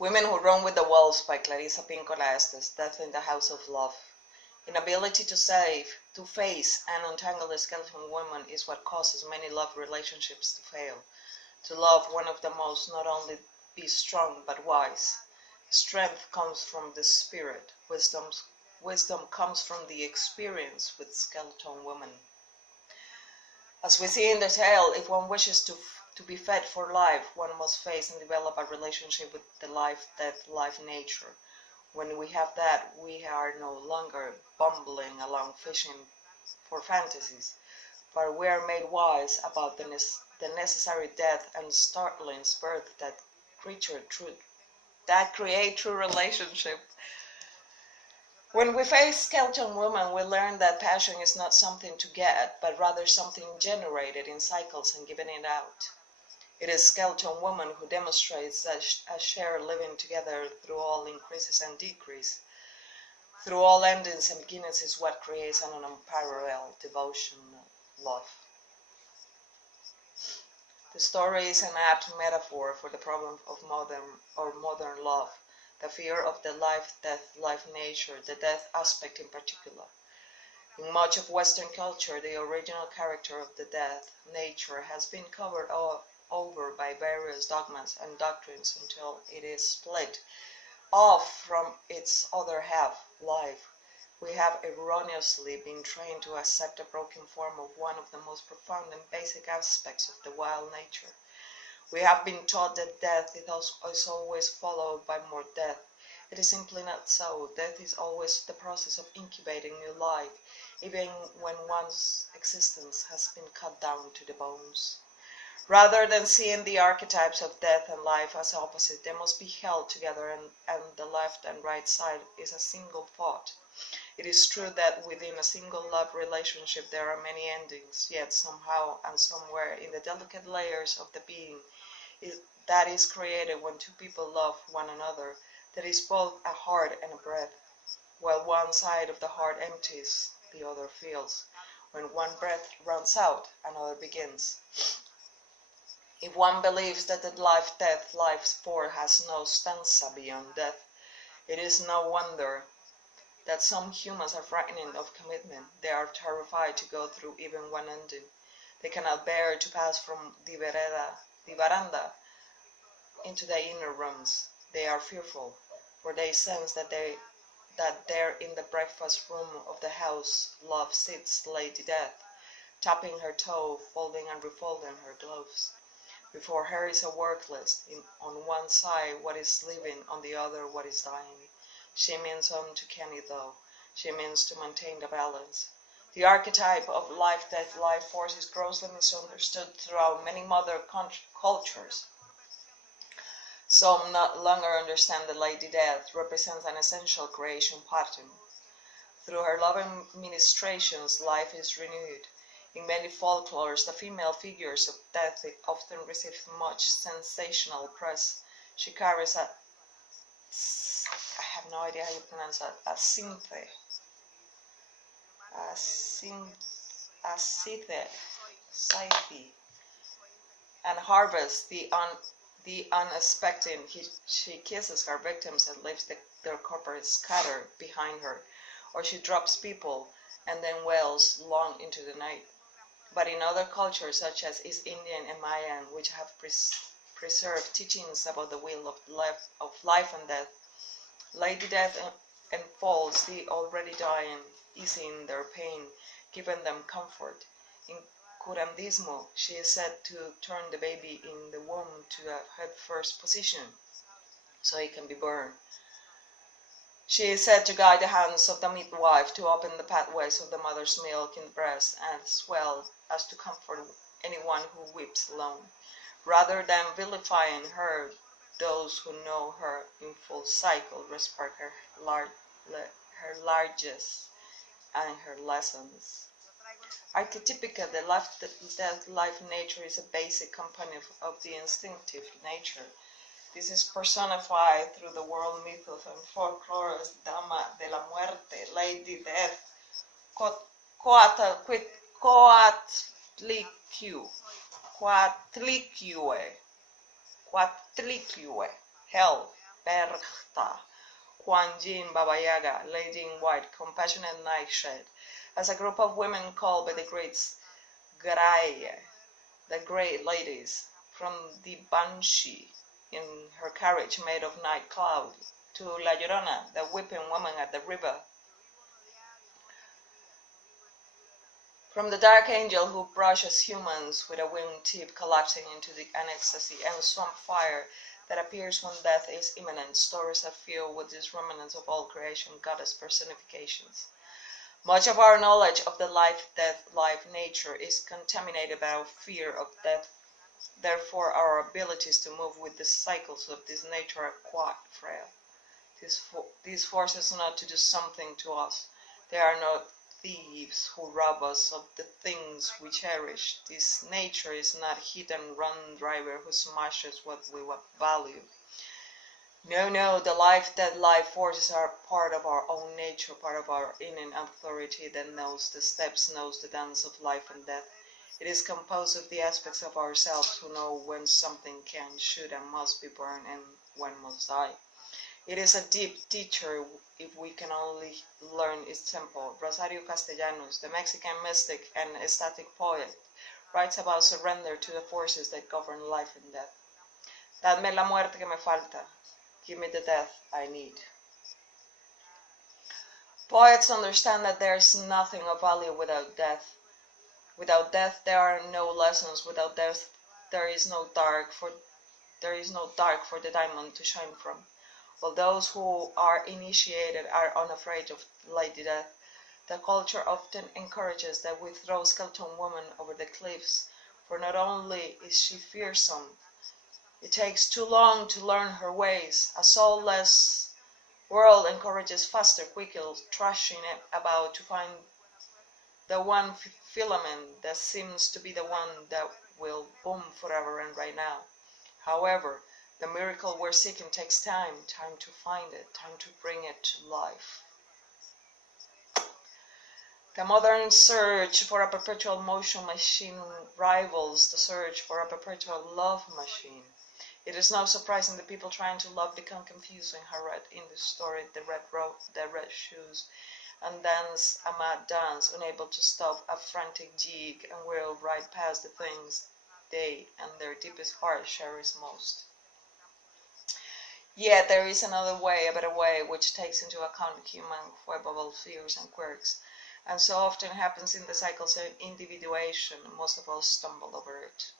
Women Who Run with the Wolves by Clarissa Pinkola Estes, Death in the House of Love. Inability to face, and untangle a skeleton woman is what causes many love relationships to fail. To love one of the most, not only be strong but wise. Strength comes from the spirit. Wisdom comes from the experience with skeleton women. As we see in the tale, if one wishes to be fed for life, one must face and develop a relationship with the life nature. When we have that, we are no longer bumbling along fishing for fantasies, but we are made wise about the necessary death and startling birth that create true relationship. When we face skeleton women, we learn that passion is not something to get, but rather something generated in cycles and given it out. It is skeleton woman who demonstrates a shared living together through all increases and decreases. Through all endings and beginnings is what creates an unparalleled devotional love. The story is an apt metaphor for the problem of modern love, the fear of the life nature, the death aspect in particular. In much of Western culture, the original character of the death nature has been covered over by various dogmas and doctrines until it is split off from its other half, life. We have erroneously been trained to accept a broken form of one of the most profound and basic aspects of the wild nature. We have been taught that death is always followed by more death. It is simply not so. Death is always the process of incubating new life, even when one's existence has been cut down to the bones. Rather than seeing the archetypes of death and life as opposite, they must be held together, and the left and right side is a single thought. It is true that within a single love relationship there are many endings, yet somehow and somewhere in the delicate layers of the being that is created when two people love one another, there is both a heart and a breath. While one side of the heart empties, the other fills. When one breath runs out, another begins. If one believes that the life sport has no stanza beyond death, it is no wonder that some humans are frightened of commitment. They are terrified to go through even one ending. They cannot bear to pass from the veranda into the inner rooms. They are fearful, for they sense that there in the breakfast room of the house, love sits Lady Death, tapping her toe, folding and refolding her gloves. Before her is a work list, on one side what is living, on the other what is dying. She means to Kenny though. She means to maintain the balance. The archetype of life-death life force is grossly misunderstood throughout many modern cultures. Some no longer understand that Lady Death represents an essential creation pattern. Through her loving ministrations, life is renewed. In many folklores, the female figures of death often receive much sensational press. She carries I have no idea how you pronounce that, a scythe, and harvests the unexpected. She kisses her victims and leaves their corpses scattered behind her, or she drops people and then wails long into the night. But in other cultures, such as East Indian and Mayan, which have preserved teachings about the wheel of life and death, Lady Death enfolds the already dying, easing their pain, giving them comfort. In curandismo, she is said to turn the baby in the womb to a head-first position, so it can be burned. She is said to guide the hands of the midwife to open the pathways of the mother's milk in the breast, as well as to comfort anyone who weeps alone. Rather than vilifying her, those who know her in full cycle respect her largesse and her lessons. Archetypica, the life nature is a basic component of the instinctive nature. This is personified through the world mythos and folklore as Dama de la Muerte, Lady Death, Coatlicue, Hell, Berchta, Kuan Yin, Baba Yaga, Lady in White, Compassionate Nightshade, as a group of women called by the greats Graye, the great ladies, from the Banshee in her carriage made of night cloud, to La Llorona, the weeping woman at the river, from the dark angel who brushes humans with a wingtip collapsing into the ecstasy and swamp fire that appears when death is imminent. Stories are filled with these remnants of all creation, goddess personifications. Much of our knowledge of the life nature is contaminated by our fear of death. Therefore, our abilities to move with the cycles of this nature are quite frail. These force us not to do something to us. They are not thieves who rob us of the things we cherish. This nature is not a hit-and-run driver who smashes what we value. No, the life forces are part of our own nature, part of our innate authority that knows the steps, knows the dance of life and death. It is composed of the aspects of ourselves who know when something can, should, and must be burned and when must die. It is a deep teacher if we can only learn its tempo. Rosario Castellanos, the Mexican mystic and ecstatic poet, writes about surrender to the forces that govern life and death. Dadme la muerte que me falta. Give me the death I need. Poets understand that there is nothing of value without death. Without death there are no lessons. Without death there is no dark for the diamond to shine from. While those who are initiated are unafraid of Lady Death, the culture often encourages that we throw skeleton women over the cliffs, for not only is she fearsome, it takes too long to learn her ways. A soulless world encourages faster, quicker thrashing about to find the one filament that seems to be the one that will boom forever and right now. However, the miracle we're seeking takes time to find it, time to bring it to life. The modern search for a perpetual motion machine rivals the search for a perpetual love machine. It is not surprising that people trying to love become confused and harassed in the story, the red shoes, and dance a mad dance, unable to stop a frantic jig, and whirl right past the things they and their deepest heart cherish most. Yet there is another way, a better way, which takes into account human foible fears and quirks, and so often happens in the cycles of individuation, most of us stumble over it.